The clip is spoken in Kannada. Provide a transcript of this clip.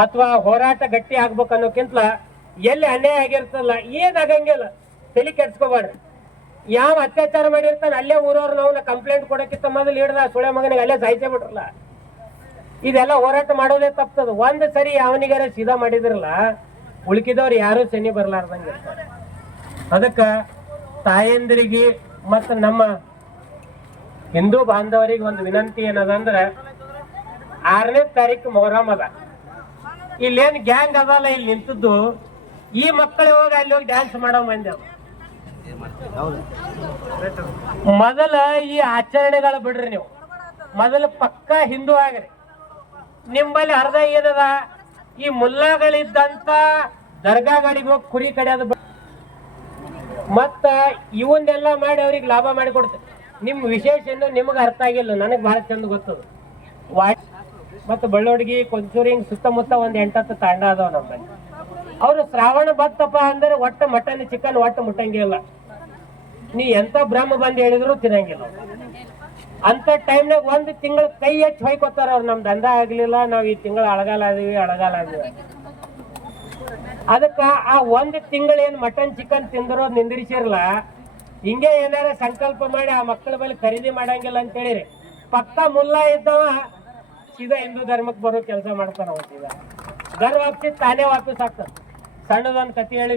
ಅಥವಾ ಹೋರಾಟ ಗಟ್ಟಿ ಆಗ್ಬೇಕು ಅನ್ನೋಕ್ಕಿಂತ ಎಲ್ಲಿ ಅನ್ಯಾಯ ಆಗಿರ್ತಲ್ಲ ಏನ್ ಆಗಂಗಿಲ್ಲ, ತಲೆ ಕೆಡ್ಸ್ಕೊಬಾರ್ರಿ. ಯಾವ ಅತ್ಯಾಚಾರ ಮಾಡಿರ್ತಾನೆ ಅಲ್ಲೇ ಊರವ್ರು ನಾವು ಕಂಪ್ಲೇಂಟ್ ಕೊಡಕ್ಕಿಂತ ಮೊದಲು ಹಿಡ್ದ ಸುಳೆ ಮಗನಿಗೆ ಅಲ್ಲೇ ಸಾಯಿಸೇ ಬಿಟ್ರಲ್ಲ. ಇದೆಲ್ಲ ಹೋರಾಟ ಮಾಡೋದೇ ತಪ್ತದ. ಒಂದ್ ಸರಿ ಅವನಿಗಾರ ಸೀದಾ ಮಾಡಿದ್ರಲ್ಲ ಉಳ್ಕಿದವ್ರು ಯಾರು ಶನಿ ಬರ್ಲಾರ್ದಂಗೆ ಇರ್ತಾರೆ. ಅದಕ್ಕ ತಾಯಂದಿರಿಗೆ ಮತ್ತು ನಮ್ಮ ಹಿಂದೂ ಬಾಂಧವರಿಗೆ ಒಂದು ವಿನಂತಿ ಏನದಂದ್ರೆ 6ನೇ ತಾರೀಕು ಮೊಹರಂ ಅದ. ಇಲ್ಲೇನು ಗ್ಯಾಂಗ್ ಅದಲ್ಲ ಇಲ್ಲಿ ನಿಂತದ್ದು, ಈ ಮಕ್ಕಳು ಹೋಗಿ ಅಲ್ಲಿ ಹೋಗಿ ಡ್ಯಾನ್ಸ್ ಮಾಡೋ ಮಂದಿ. ಮೊದಲ ಈ ಆಚರಣೆಗಳು ಬಿಡ್ರಿ ನೀವು, ಮೊದಲು ಪಕ್ಕ ಹಿಂದೂ ಆಗ್ರಿ. ನಿಮ್ಮಲ್ಲಿ ಅರ್ಧ ಏನದ ಈ ಮುಲ್ಲಾಗಳಿದ್ದಂತ ದರ್ಗಾಗಳಿಗೆ ಹೋಗಿ ಕುರಿ ಕಡಿಯೋದು ಮತ್ತ ಇವನ್ನೆಲ್ಲ ಮಾಡಿ ಅವ್ರಿಗೆ ಲಾಭ ಮಾಡಿ ಕೊಡ್ತಾರೆ. ನಿಮ್ ವಿಶೇಷ ಏನು ನಿಮ್ಗೆ ಅರ್ಥ ಆಗಿಲ್ಲ, ನನಗೆ ಬಹಳ ಚಂದ ಗೊತ್ತದ. ಮತ್ತು ಬಳ್ಳೋಡ್ಗಿ ಕೊಂಚೂರಿ ಹಿಂಗ್ ಸುತ್ತಮುತ್ತ ಒಂದ್ 8-10 ತಾಂಡ ಅದಾವ ನಮ್ಮಲ್ಲಿ. ಅವ್ರು ಶ್ರಾವಣ ಬತ್ತಪ್ಪ ಅಂದ್ರೆ ಒಟ್ಟು ಮಟನ್ ಚಿಕನ್ ಒಟ್ಟು ಮುಟ್ಟಂಗಿಲ್ಲ. ನೀ ಎಂತ ಬ್ರಹ್ಮ ಬಂದು ಹೇಳಿದ್ರು ತಿನ್ನಂಗಿಲ್ಲ. ಅಂತ ಟೈಮ್ನಾಗ 1 ತಿಂಗಳ ಕೈ ಹೆಚ್ಚು ಹೊಯ್ಕೋತಾರ ಅವ್ರು. ನಮ್ ದಂಧ ಆಗ್ಲಿಲ್ಲ, ನಾವ್ ಈ ತಿಂಗಳ ಅಳಗಾಲ ಅದೀವಿ. ಅದಕ್ಕ ಆ 1 ತಿಂಗಳ ಏನ್ ಮಟನ್ ಚಿಕನ್ ತಿಂದಿರೋ ನಿಂದಿರಿಸಿರ್ಲ, ಹಿಂಗೆ ಏನಾರ ಸಂಕಲ್ಪ ಮಾಡಿ ಆ ಮಕ್ಕಳ ಮೇಲೆ ಖರೀದಿ ಮಾಡಂಗಿಲ್ಲ ಅಂತ ಹೇಳಿರಿ, ಪಕ್ಕ ಮುಲ್ಲಾ ಇದ್ದವ ಸೀದಾ ಹಿಂದೂ ಧರ್ಮಕ್ಕೆ ಬರೋ ಕೆಲಸ ಮಾಡ್ತಾನ. ಸೀದಾ ಧರ್ಮ ವಾಪಸಿ ತಾನೇ ವಾಪಸ್ ಆಗ್ತದ. ಸಣ್ಣದೊಂದು ಕತೆ ಹೇಳಿ